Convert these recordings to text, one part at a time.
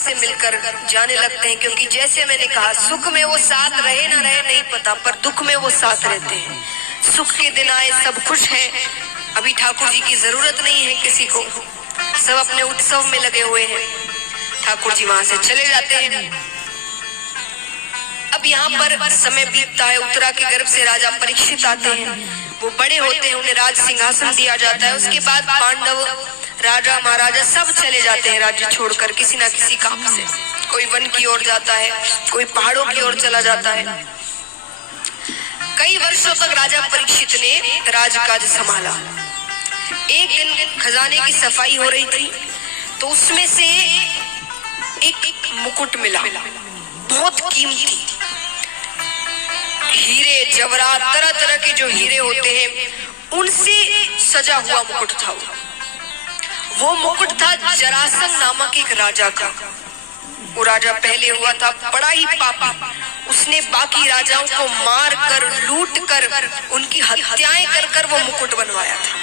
सबसे मिलकर जाने लगते हैं, क्योंकि जैसे मैंने कहा सुख में वो साथ रहे ना रहे नहीं पता, पर दुख में वो साथ रहते हैं। सुख के दिन आए सब खुश हैं, अभी ठाकुर जी की जरूरत नहीं है किसी को, सब अपने उत्सव में लगे हुए हैं। ठाकुर जी वहां से चले जाते हैं। अब यहाँ पर समय बीतता है, उत्तरा के गर्भ से राजा परीक्षित आते हैं, वो बड़े होते हैं, उन्हें राज सिंहासन दिया जाता है। उसके बाद पांडव राजा महाराजा सब चले जाते हैं राज्य छोड़कर किसी ना किसी काम से, कोई वन की ओर जाता है, कोई पहाड़ों की ओर चला जाता है। कई वर्षों तक राजा परीक्षित ने राजकाज संभाला। एक दिन खजाने की सफाई हो रही थी, तो उसमें से एक मुकुट मिला, बहुत कीमती हीरे जवाहरात तरह तरह के जो हीरे होते हैं उनसे सजा हुआ मुकुट था। वो मुकुट था जरासंध नामक एक राजा का। वो राजा पहले हुआ था बड़ा ही पापी, उसने बाकी राजाओं को मार कर लूट कर उनकी हत्याएं कर कर वो मुकुट बनवाया था।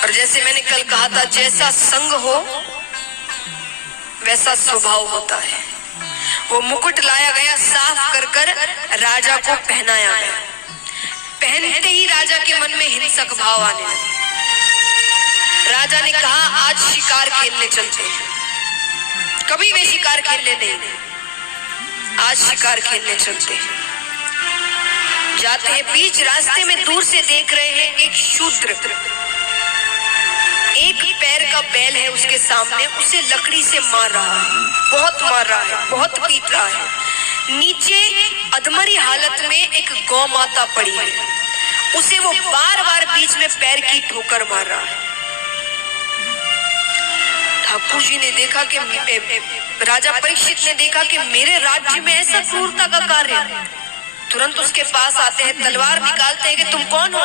और जैसे मैंने कल कहा था, जैसा संग हो वैसा स्वभाव होता है। वो मुकुट लाया गया, साफ कर कर राजा को पहनाया गया। पहनते ही राजा के मन में हिंसक भाव आने लगे। राजा ने कहा आज शिकार खेलने चलते हैं। कभी वे शिकार खेलने नहीं, आज शिकार खेलने चलते हैं। जाते हैं, बीच रास्ते में दूर से देख रहे हैं एक शूद्र, एक पैर का बैल है उसके सामने, उसे लकड़ी से मार रहा है, बहुत मार रहा है, बहुत पीट रहा है। नीचे अधमरी हालत में एक गौ माता पड़ी है, उसे वो बार बार बीच में पैर की ठोकर मार रहा है। ठाकुर जी ने देखा कि राजा परीक्षित ने देखा कि मेरे राज्य में ऐसा क्रूरता का कार्य। तुरंत उसके पास आते हैं, तलवार निकालते हैं कि तुम कौन हो।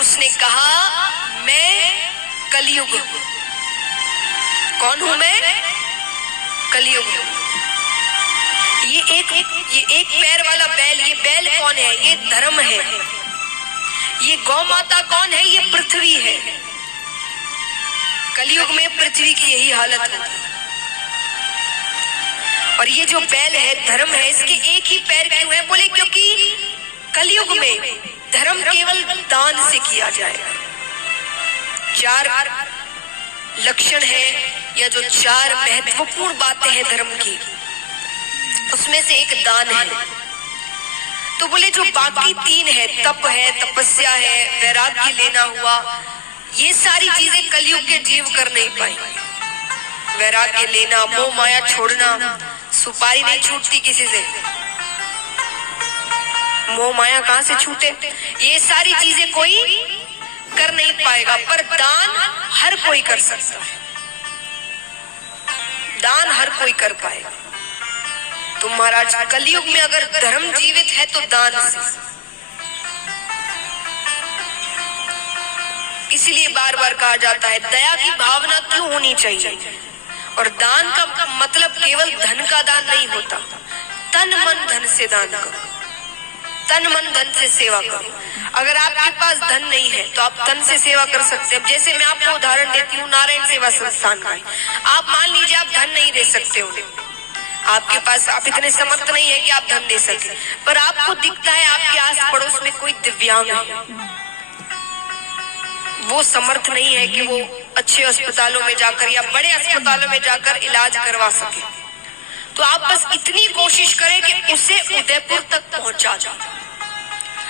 उसने कहा मैं कलयुग। कौन हूं मैं? कलयुग। ये एक पैर वाला बैल, ये बैल कौन है? ये धर्म है। ये गौ माता कौन है? ये पृथ्वी है। कलयुग में पृथ्वी की यही हालत है। और ये जो बैल है धर्म है, इसके एक ही पैर क्यों है? बोले क्योंकि कलयुग में धर्म केवल दान से किया जाएगा। 4 लक्षण है या जो 4 महत्वपूर्ण बातें हैं धर्म की, उसमें से एक दान है। तो बोले जो बाकी 3 है, तप है, तपस्या है, वैराग्य लेना हुआ, ये सारी चीजें कलयुग के जीव कर नहीं पाए। वैराग्य लेना, मोह माया छोड़ना, सुपारी नहीं छूटती किसी से, मोह माया कहां से छूटे? ये सारी चीजें कोई कर नहीं पाएगा, पर दान हर कोई कर सकता है। दान हर कोई कर पाएगा। तो महाराज कलयुग में अगर धर्म जीवित है तो दान से। इसीलिए बार बार कहा जाता है दया की भावना क्यों होनी चाहिए। और दान का मतलब केवल धन का दान नहीं होता, तन मन धन से दान करो, तन मन धन से सेवा करो। अगर आपके पास धन नहीं है तो आप तन से सेवा कर सकते हैं। जैसे मैं आपको उदाहरण देती हूँ नारायण सेवा संस्थान का। आप मान लीजिए आप धन नहीं दे सकते हो, आपके पास आप इतने समर्थ नहीं है कि आप धन दे सके, पर आपको दिखता है आपके आस पड़ोस में कोई दिव्यांग है, वो समर्थ नहीं है कि वो अच्छे अस्पतालों में जाकर या बड़े अस्पतालों में जाकर इलाज करवा सके, तो आप बस इतनी कोशिश करें कि उसे उदयपुर तक पहुंचा दो।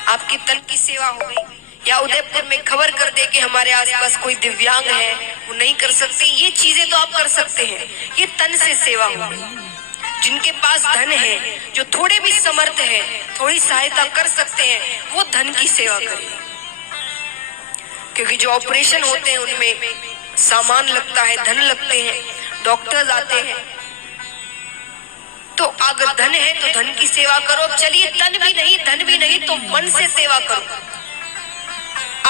आपकी तन की सेवा हो गई। या उदयपुर में खबर कर दे कि हमारे आसपास कोई दिव्यांग है, वो नहीं कर सकते, ये चीजें तो आप कर सकते हैं। ये तन से सेवा हो गई। जिनके पास धन है, जो थोड़े भी समर्थ है, थोड़ी सहायता कर सकते हैं, वो धन की सेवा करें। क्योंकि जो ऑपरेशन होते हैं उनमें सामान लगता है, धन लगते हैं, डॉक्टर्स आते हैं। तो अगर धन है तो धन की सेवा करो। चलिए तन भी नहीं, धन भी नहीं तो मन से सेवा करो।